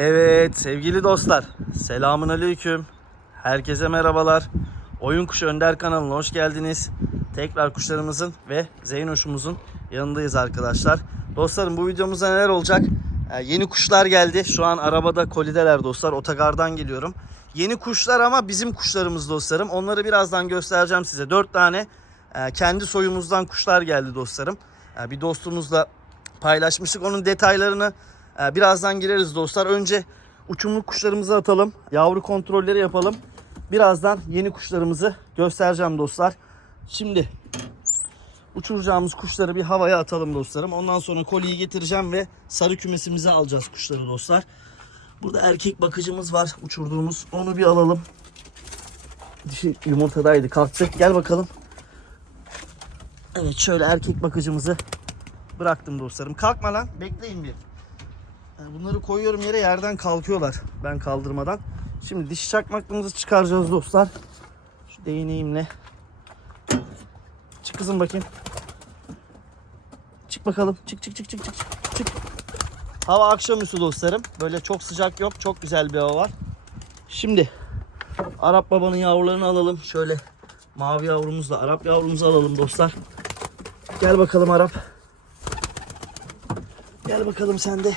Evet sevgili dostlar. Selamun aleyküm. Herkese merhabalar. Oyun Kuşu Önder kanalına hoş geldiniz. Tekrar kuşlarımızın ve Zeynoş'umuzun yanındayız arkadaşlar. Dostlarım bu videomuzda neler olacak? Ee, yeni kuşlar geldi. Şu an arabada kolideler dostlar. Otogardan geliyorum. Yeni kuşlar ama bizim kuşlarımız dostlarım. Onları birazdan göstereceğim size. 4 tane e, kendi soyumuzdan kuşlar geldi dostlarım. E, bir dostumuzla paylaşmıştık. Onun detaylarını birazdan gireriz dostlar. Önce uçumlu kuşlarımızı atalım. Yavru kontrolleri yapalım. Birazdan yeni kuşlarımızı göstereceğim dostlar. Şimdi uçuracağımız kuşları bir havaya atalım dostlarım. Ondan sonra koliyi getireceğim ve sarı kümesimize alacağız kuşları dostlar. Burada erkek bakıcımız var uçurduğumuz. Onu bir alalım. Dişi yumurtadaydı kalktı. Gel bakalım. Evet şöyle erkek bakıcımızı bıraktım dostlarım. Kalkma lan. Bekleyin bir. Bunları koyuyorum yere yerden kalkıyorlar. Ben kaldırmadan. Şimdi diş çakmaklığımızı çıkaracağız dostlar. Şu değneğimle. Çık kızım bakayım. Çık bakalım. Çık çık çık çık çık çık. Hava akşamüstü dostlarım. Böyle çok sıcak yok. Çok güzel bir hava var. Şimdi Arap babanın yavrularını alalım. Şöyle mavi yavrumuzla Arap yavrumuzu alalım dostlar. Gel bakalım Arap. Gel bakalım sen de.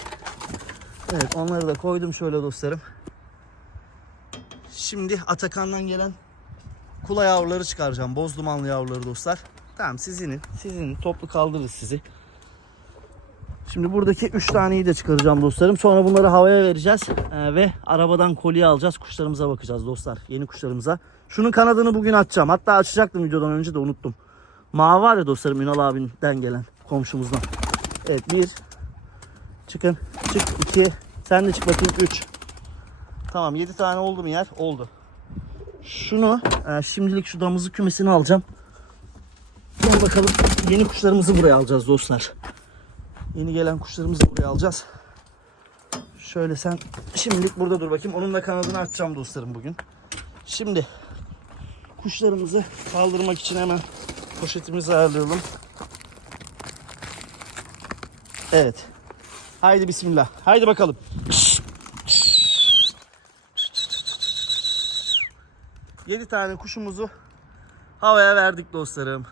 Evet onları da koydum şöyle dostlarım. Şimdi Atakan'dan gelen kula yavruları çıkaracağım. Boz dumanlı yavruları dostlar. Tamam sizinin. Sizin toplu kaldırırız sizi. Şimdi buradaki 3 taneyi de çıkaracağım dostlarım. Sonra bunları havaya vereceğiz. Ee, ve arabadan kolye alacağız. Kuşlarımıza bakacağız dostlar. Yeni kuşlarımıza. Şunun kanadını bugün açacağım. Hatta açacaktım videodan önce de unuttum. Mavi var ya dostlarım Ünal abinden gelen komşumuzdan. Evet bir. Çıkın. Çık iki. Sen de çık bakayım üç. Tamam 7 tane oldu mu yer? Oldu. Şunu e, şimdilik şu damızı kümesini alacağım. Gel bakalım yeni kuşlarımızı buraya alacağız dostlar. Yeni gelen kuşlarımızı buraya alacağız. Şöyle sen şimdilik burada dur bakayım. Onun da kanadını açacağım dostlarım bugün. Şimdi kuşlarımızı kaldırmak için hemen poşetimizi ayarlayalım. Evet. Haydi bismillah. Haydi bakalım. Yedi tane kuşumuzu havaya verdik dostlarım.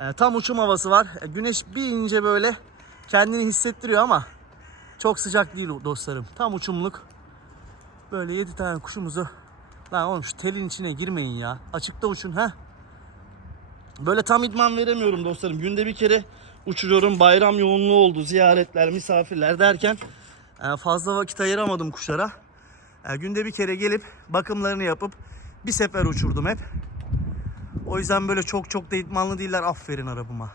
Ee, tam uçum havası var. Ee, güneş bir ince böyle kendini hissettiriyor ama çok sıcak değil dostlarım. Tam uçumluk. Böyle 7 tane kuşumuzu lan oğlum şu telin içine girmeyin ya. Açıkta uçun ha. Böyle tam idman veremiyorum dostlarım. Günde bir kere uçuruyorum. Bayram yoğunluğu oldu. Ziyaretler, misafirler derken e, fazla vakit ayıramadım kuşlara. E, Günde bir kere gelip bakımlarını yapıp bir sefer uçurdum hep. O yüzden böyle çok çok da idmanlı değiller. Aferin arabama.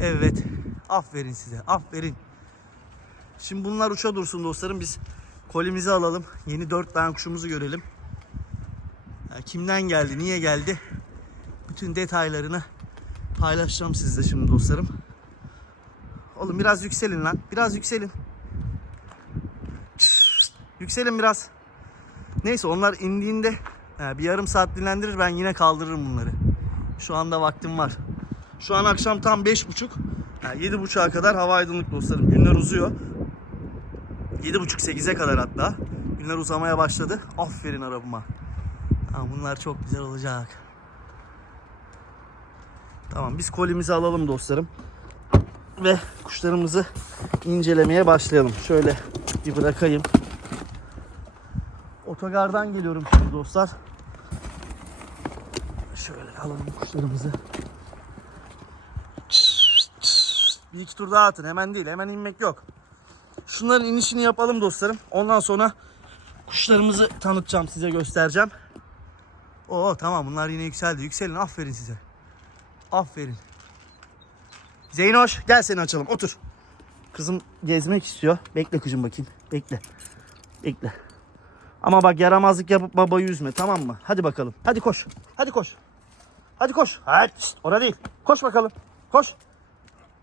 Evet. Aferin size. Aferin. Şimdi bunlar uça dursun dostlarım. Biz kolimizi alalım. Yeni dört tane kuşumuzu görelim. Ya Kimden geldi? Niye geldi? Bütün detaylarını paylaşacağım sizle şimdi dostlarım. Oğlum biraz yükselin lan. Biraz yükselin. Yükselin biraz. Neyse onlar indiğinde e, bir yarım saat dinlendirir ben yine kaldırırım bunları. Şu anda vaktim var. Şu an akşam tam 5.30. Yani 7.30'a kadar hava aydınlık dostlarım. Günler uzuyor. 7.30-8'e kadar hatta. Günler uzamaya başladı. Aferin arabama. Bunlar çok güzel olacak. Tamam biz kolimizi alalım dostlarım. Ve kuşlarımızı incelemeye başlayalım. Şöyle bir bırakayım. Otogardan geliyorum şimdi dostlar. Şöyle alalım kuşlarımızı. Bir iki tur daha atın. Hemen değil. Hemen inmek yok. Şunların inişini yapalım dostlarım. Ondan sonra kuşlarımızı tanıtacağım. Size göstereceğim. Oo tamam bunlar yine yükseldi. Yükselin. Aferin size. Aferin. Zeynoş gel seni açalım. Otur. Kızım gezmek istiyor. Bekle kızım bakayım. Bekle. Bekle. Ama bak yaramazlık yapıp babayı üzme tamam mı? Hadi bakalım. Hadi koş. Hadi koş. Hadi koş. Hadi. Orada değil. Koş bakalım. Koş.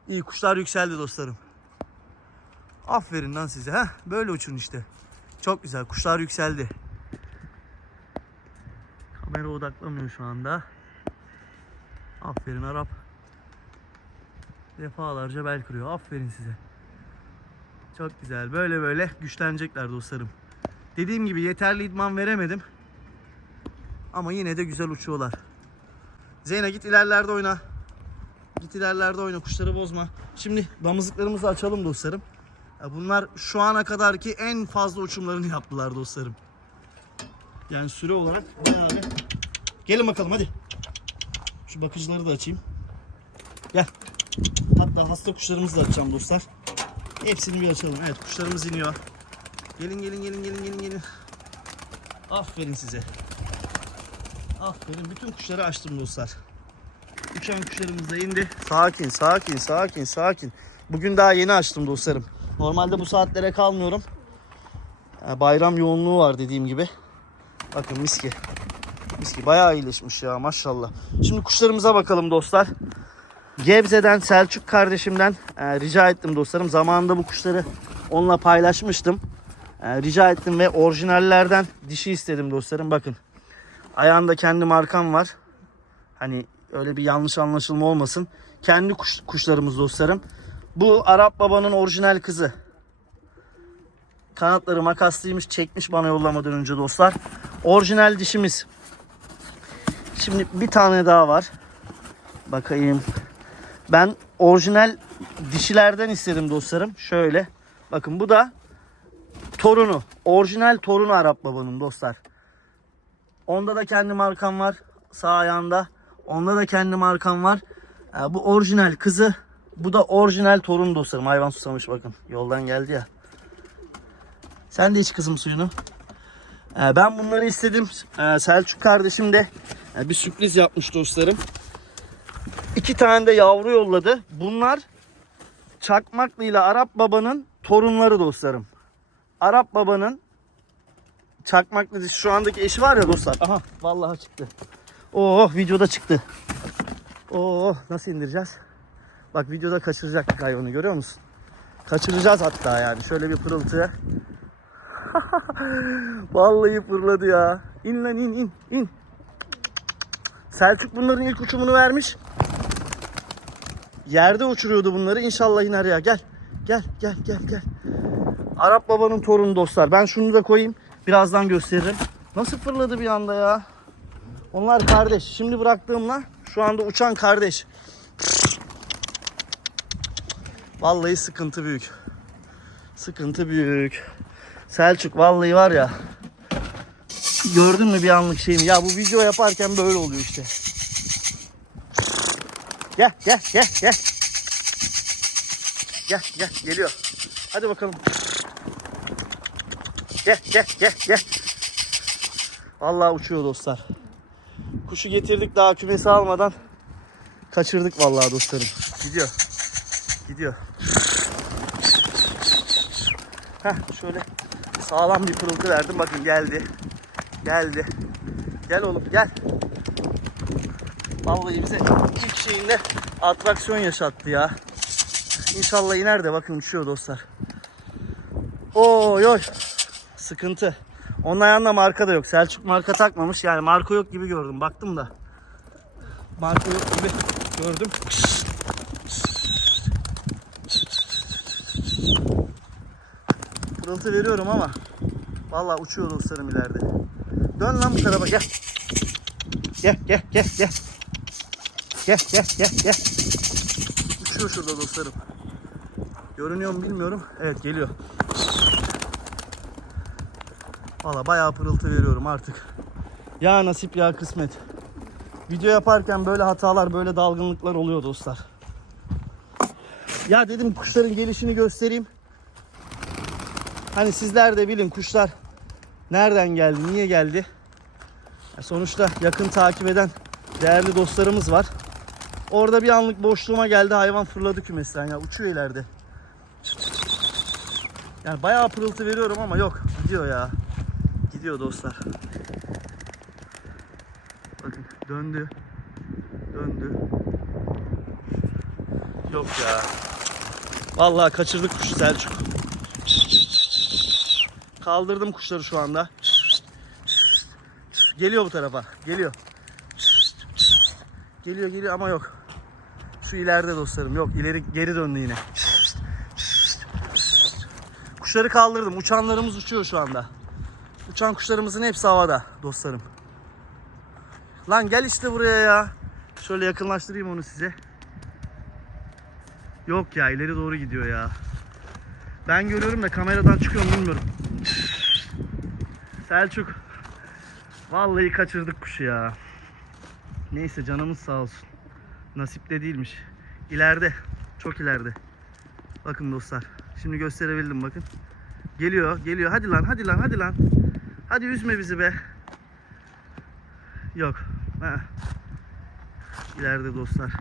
İyi kuşlar yükseldi dostlarım. Aferin lan size. ha. Böyle uçun işte. Çok güzel. Kuşlar yükseldi. Kamera odaklamıyor şu anda. Aferin Arap. Defalarca bel kırıyor. Aferin size. Çok güzel. Böyle böyle güçlenecekler dostlarım. Dediğim gibi yeterli idman veremedim. Ama yine de güzel uçuyorlar. Zeyna git ilerlerde oyna. Git ilerlerde oyna. Kuşları bozma. Şimdi damızlıklarımızı açalım dostlarım. Bunlar şu ana kadarki en fazla uçumlarını yaptılar dostlarım. Yani süre olarak bayağı bir... Gelin bakalım hadi. Şu bakıcıları da açayım. Gel. Hatta hasta kuşlarımızı da açacağım dostlar. Hepsini bir açalım. Evet kuşlarımız iniyor. Gelin gelin gelin gelin gelin gelin. Aferin size. Aferin. Bütün kuşları açtım dostlar. Uçan kuşlarımız da indi. Sakin, sakin, sakin, sakin. Bugün daha yeni açtım dostlarım. Normalde bu saatlere kalmıyorum. Bayram yoğunluğu var dediğim gibi. Bakın miski. Miski bayağı iyileşmiş ya maşallah. Şimdi kuşlarımıza bakalım dostlar. Gebze'den Selçuk kardeşimden e, rica ettim dostlarım. Zamanında bu kuşları onunla paylaşmıştım. E, rica ettim ve orijinallerden dişi istedim dostlarım. Bakın ayağında kendi markam var. Hani öyle bir yanlış anlaşılma olmasın. Kendi kuş, kuşlarımız dostlarım. Bu Arap babanın orijinal kızı. Kanatları makaslıymış. Çekmiş bana yollamadan önce dostlar. Orijinal dişimiz. Şimdi bir tane daha var. Bakayım. Ben orijinal dişilerden istedim dostlarım. Şöyle. Bakın bu da torunu. Orijinal torunu Arap babanın dostlar. Onda da kendi markam var. Sağ ayağında. Onda da kendi markam var. Ee, bu orijinal kızı. Bu da orijinal torun dostlarım. Hayvan susamış bakın. Yoldan geldi ya. Sen de iç kızım suyunu. Ee, ben bunları istedim. Ee, Selçuk kardeşim de e, bir sürpriz yapmış dostlarım. İki tane de yavru yolladı. Bunlar Çakmaklı ile Arap babanın torunları dostlarım. Arap babanın Çakmaklı dişi şu andaki eşi var ya dostlar. Aha vallahi çıktı. Oh videoda çıktı. Oh nasıl indireceğiz? Bak videoda kaçıracaktık hayvanı görüyor musun? Kaçıracağız hatta yani şöyle bir pırıltı. Vallahi fırladı ya. İn lan in in in. Selçuk bunların ilk uçumunu vermiş. Yerde uçuruyordu bunları. İnşallah iner ya. Gel. Gel gel gel gel. Arap babanın torunu dostlar. Ben şunu da koyayım. Birazdan gösteririm. Nasıl fırladı bir anda ya? Onlar kardeş. Şimdi bıraktığımla şu anda uçan kardeş. Vallahi sıkıntı büyük. Sıkıntı büyük. Selçuk vallahi var ya. Gördün mü bir anlık şeyimi? Ya bu video yaparken böyle oluyor işte. Gel gel gel gel. Gel gel geliyor. Hadi bakalım. Gel gel gel gel. Vallahi uçuyor dostlar. Kuşu getirdik daha kümesi almadan kaçırdık vallahi dostlarım. Gidiyor. Gidiyor. Heh şöyle sağlam bir pırıltı verdim. Bakın geldi. Geldi. Gel oğlum gel. Vallahi bize ilk şeyinde atraksiyon yaşattı ya. İnşallah iner de bakın uçuyor dostlar. Oy oy. Sıkıntı. Onun ayağında marka da yok. Selçuk marka takmamış. Yani marka yok gibi gördüm. Baktım da. Marka yok gibi gördüm. Pırıltı veriyorum ama vallahi uçuyor dostlarım ileride. Dön lan bu tarafa gel. Gel gel gel gel. Gel gel gel gel. Uçuyor şurada dostlarım. Görünüyor mu bilmiyorum. Evet geliyor. Valla bayağı pırıltı veriyorum artık. Ya nasip ya kısmet. Video yaparken böyle hatalar, böyle dalgınlıklar oluyor dostlar. Ya dedim kuşların gelişini göstereyim. Hani sizler de bilin kuşlar nereden geldi, niye geldi. Sonuçta yakın takip eden değerli dostlarımız var. Orada bir anlık boşluğuma geldi hayvan fırladı kümesten ya uçuyor ileride. Yani bayağı pırıltı veriyorum ama yok gidiyor ya. Gidiyor dostlar. Bakın döndü. Döndü. Yok ya. Vallahi kaçırdık kuşu Selçuk. Kaldırdım kuşları şu anda. Geliyor bu tarafa. Geliyor. Geliyor geliyor ama yok. Şu ileride dostlarım. Yok ileri geri döndü yine. Kuşları kaldırdım. Uçanlarımız uçuyor şu anda. Uçan kuşlarımızın hepsi havada dostlarım. Lan gel işte buraya ya. Şöyle yakınlaştırayım onu size. Yok ya ileri doğru gidiyor ya. Ben görüyorum da kameradan çıkıyorum bilmiyorum. Selçuk. Vallahi kaçırdık kuşu ya. Neyse canımız sağ olsun. Nasip de değilmiş. İleride. Çok ileride. Bakın dostlar. Şimdi gösterebildim bakın. Geliyor, geliyor. Hadi lan, hadi lan, hadi lan. Hadi üzme bizi be. Yok. Ha. İleride dostlar.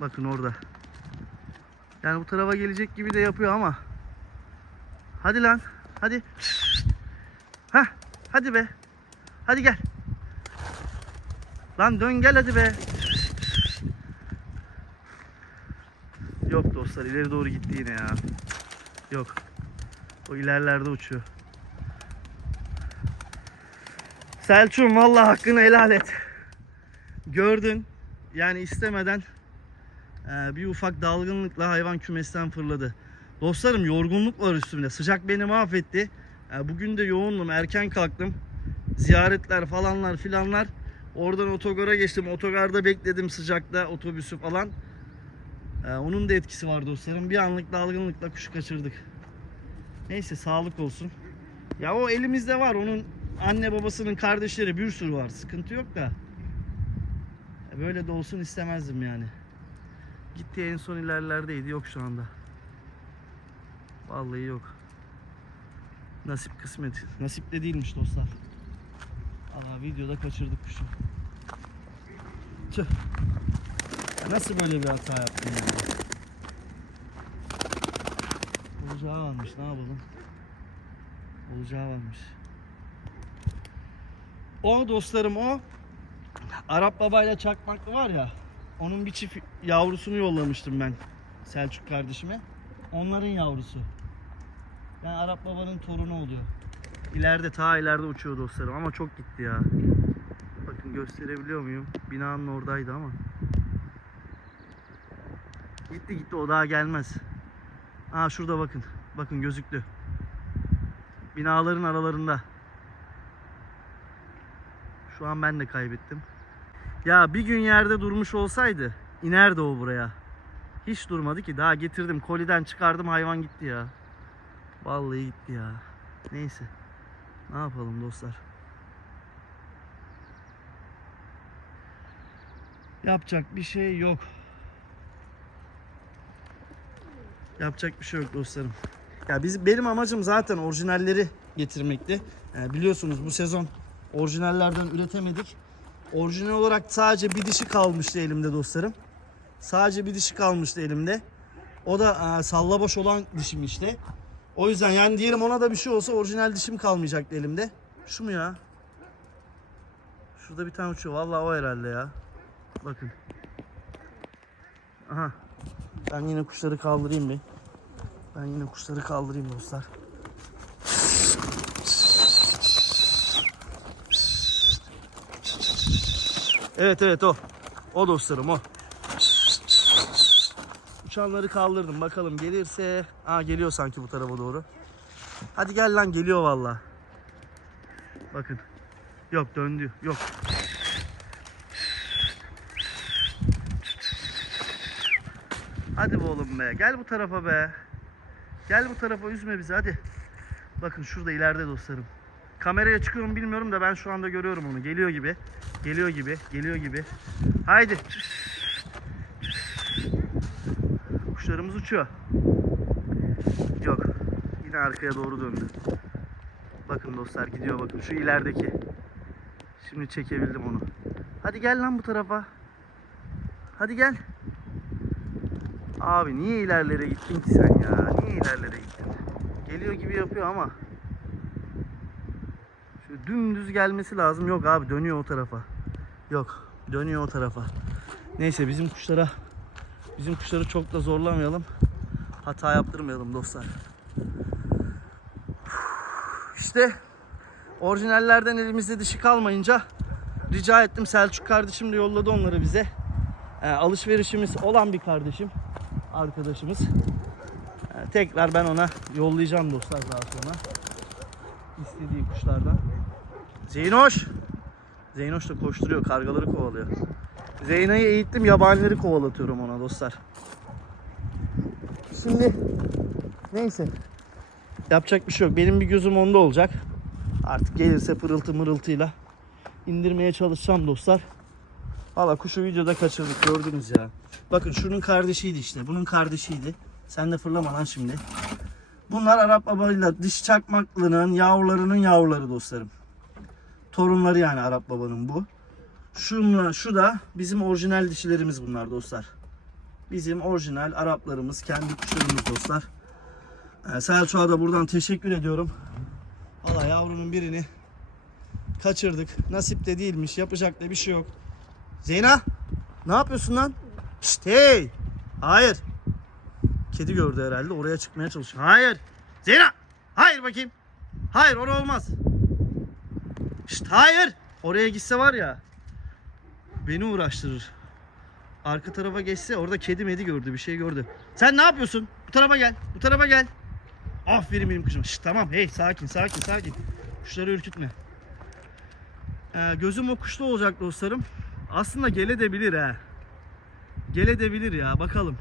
Bakın orada. Yani bu tarafa gelecek gibi de yapıyor ama. Hadi lan. Hadi. Ha, hadi be. Hadi gel. Lan dön gel hadi be. Yok dostlar ileri doğru gitti yine ya. Yok. O ilerlerde uçuyor. Selçuk'um vallahi hakkını helal et. Gördün. Yani istemeden e, bir ufak dalgınlıkla hayvan kümesten fırladı. Dostlarım yorgunluk var üstümde. Sıcak beni mahvetti. Bugün de yoğundum. Erken kalktım. Ziyaretler falanlar filanlar. Oradan otogara geçtim. Otogarda bekledim sıcakta otobüsü falan. Onun da etkisi var dostlarım. Bir anlık dalgınlıkla kuşu kaçırdık. Neyse sağlık olsun. Ya o elimizde var. Onun anne babasının kardeşleri bir sürü var. Sıkıntı yok da. Böyle de olsun istemezdim yani. Gitti en son ilerlerdeydi. Yok şu anda. Vallahi yok. Nasip kısmet. Nasip de değilmiş dostlar. Aa videoda kaçırdık kuşu. Tüh. Nasıl böyle bir hata yaptım ya? Olacağı varmış ne yapalım? Olacağı varmış. O dostlarım o Arap babayla çakmaklı var ya onun bir çift yavrusunu yollamıştım ben Selçuk kardeşime. Onların yavrusu. Yani Arap babanın torunu oluyor. İleride ta ileride uçuyor dostlarım ama çok gitti ya. Bakın gösterebiliyor muyum? Binanın oradaydı ama. Gitti gitti o daha gelmez. Aa şurada bakın. Bakın gözüktü. Binaların aralarında. Şu an ben de kaybettim. Ya bir gün yerde durmuş olsaydı inerdi o buraya. Hiç durmadı ki. Daha getirdim. Koliden çıkardım hayvan gitti ya. Vallahi gitti ya. Neyse. Ne yapalım dostlar. Yapacak bir şey yok. Yapacak bir şey yok dostlarım. Ya biz benim amacım zaten orijinalleri getirmekti. Yani biliyorsunuz bu sezon orijinallerden üretemedik. Orijinal olarak sadece bir dişi kalmıştı elimde dostlarım. Sadece bir dişi kalmıştı elimde. O da e, sallaboş olan dişim işte. O yüzden yani diyelim ona da bir şey olsa orijinal dişim kalmayacaktı elimde. Şu mu ya? Şurada bir tane uçuyor. Vallahi o herhalde ya. Bakın. Aha. Ben yine kuşları kaldırayım bir. Ben yine kuşları kaldırayım dostlar. Evet evet o. O dostlarım o. Uçanları kaldırdım. Bakalım gelirse. Aa geliyor sanki bu tarafa doğru. Hadi gel lan geliyor valla. Bakın. Yok döndü. Yok. Hadi be oğlum be. Gel bu tarafa be. Gel bu tarafa üzme bizi hadi. Bakın şurada ileride dostlarım. Kameraya çıkıyor mu bilmiyorum da ben şu anda görüyorum onu. Geliyor gibi. Geliyor gibi. Geliyor gibi. Haydi. Kuşlarımız uçuyor. Yok. Yine arkaya doğru döndü. Bakın dostlar gidiyor bakın. Şu ilerideki. Şimdi çekebildim onu. Hadi gel lan bu tarafa. Hadi gel. Abi niye ilerlere gittin ki sen ya? Niye ilerlere gittin? Geliyor gibi yapıyor ama. Şu dümdüz gelmesi lazım. Yok abi dönüyor o tarafa. Yok dönüyor o tarafa. Neyse bizim kuşlara bizim kuşları çok da zorlamayalım. Hata yaptırmayalım dostlar. İşte orijinallerden elimizde dişi kalmayınca rica ettim. Selçuk kardeşim de yolladı onları bize. Ee, alışverişimiz olan bir kardeşim arkadaşımız. Ee, tekrar ben ona yollayacağım dostlar daha sonra. İstediği kuşlardan. Zeynoş. Zeynoş da koşturuyor. Kargaları kovalıyor. Zeyno'yu eğittim. Yabanileri kovalatıyorum ona dostlar. Şimdi neyse. Yapacak bir şey yok. Benim bir gözüm onda olacak. Artık gelirse pırıltı mırıltıyla indirmeye çalışacağım dostlar. Valla kuşu videoda kaçırdık gördünüz ya. Bakın şunun kardeşiydi işte. Bunun kardeşiydi. Sen de fırlama lan şimdi. Bunlar Arap babayla diş çakmaklının yavrularının yavruları dostlarım. Torunları yani Arap babanın bu. Şunla, şu da bizim orijinal dişilerimiz bunlar dostlar. Bizim orijinal Araplarımız, kendi kuşlarımız dostlar. Ee, Selçuk'a da buradan teşekkür ediyorum. Valla yavrunun birini kaçırdık. Nasip de değilmiş. Yapacak da bir şey yok. Zeyna ne yapıyorsun lan? Şşt hey. Hayır. Kedi gördü herhalde. Oraya çıkmaya çalışıyor. Hayır. Zeyna. Hayır bakayım. Hayır orada olmaz. Şşt hayır. Oraya gitse var ya. Beni uğraştırır. Arka tarafa geçse orada kedi medi gördü. Bir şey gördü. Sen ne yapıyorsun? Bu tarafa gel. Bu tarafa gel. Aferin benim kızım. Şşt tamam. Hey sakin sakin sakin. Kuşları ürkütme. Ee, gözüm o kuşta olacak dostlarım. Aslında geledebilir ha. Geledebilir ya bakalım.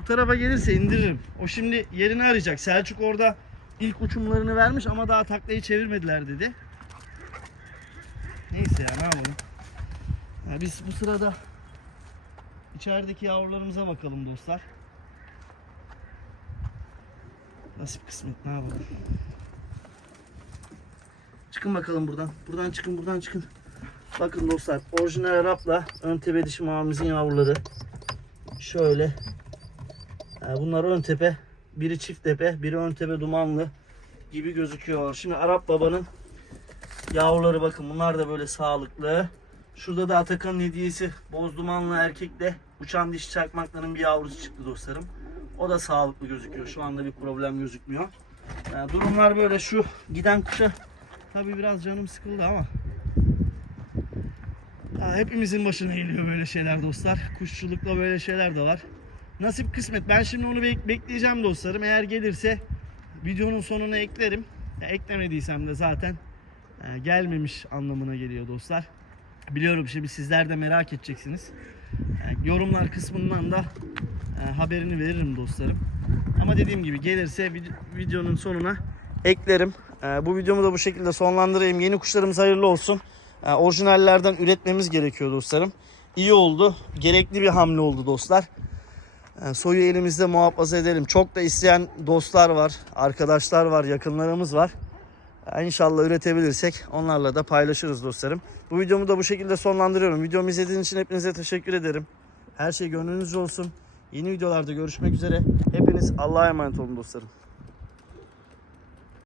Bu tarafa gelirse indiririm. O şimdi yerini arayacak. Selçuk orada ilk uçumlarını vermiş ama daha taklayı çevirmediler dedi. Neyse ya ne yapalım. Ya biz bu sırada içerideki yavrularımıza bakalım dostlar. Nasip kısmet ne yapalım. Çıkın bakalım buradan. Buradan çıkın buradan çıkın. Bakın dostlar orijinal Arap'la ön tepe dişi mavimizin yavruları. Şöyle. Ha, bunlar ön tepe. Biri çift tepe, biri ön tepe dumanlı gibi gözüküyor. Şimdi Arap babanın yavruları bakın bunlar da böyle sağlıklı. Şurada da Atakan'ın hediyesi boz dumanlı erkekle uçan diş çakmakların bir yavrusu çıktı dostlarım. O da sağlıklı gözüküyor. Şu anda bir problem gözükmüyor. Yani durumlar böyle şu giden kuşa tabi biraz canım sıkıldı ama ya hepimizin başına geliyor böyle şeyler dostlar. Kuşçulukla böyle şeyler de var. Nasip kısmet. Ben şimdi onu bek- bekleyeceğim dostlarım. Eğer gelirse videonun sonuna eklerim. Ya eklemediysem de zaten e, gelmemiş anlamına geliyor dostlar. Biliyorum şimdi sizler de merak edeceksiniz. E, yorumlar kısmından da e, haberini veririm dostlarım. Ama dediğim gibi gelirse vid- videonun sonuna eklerim. E, bu videomu da bu şekilde sonlandırayım. Yeni kuşlarımız hayırlı olsun. E, orijinallerden üretmemiz gerekiyor dostlarım. İyi oldu. Gerekli bir hamle oldu dostlar. Soyu elimizde muhafaza edelim. Çok da isteyen dostlar var, arkadaşlar var, yakınlarımız var. İnşallah üretebilirsek onlarla da paylaşırız dostlarım. Bu videomu da bu şekilde sonlandırıyorum. Videomu izlediğiniz için hepinize teşekkür ederim. Her şey gönlünüzce olsun. Yeni videolarda görüşmek üzere. Hepiniz Allah'a emanet olun dostlarım.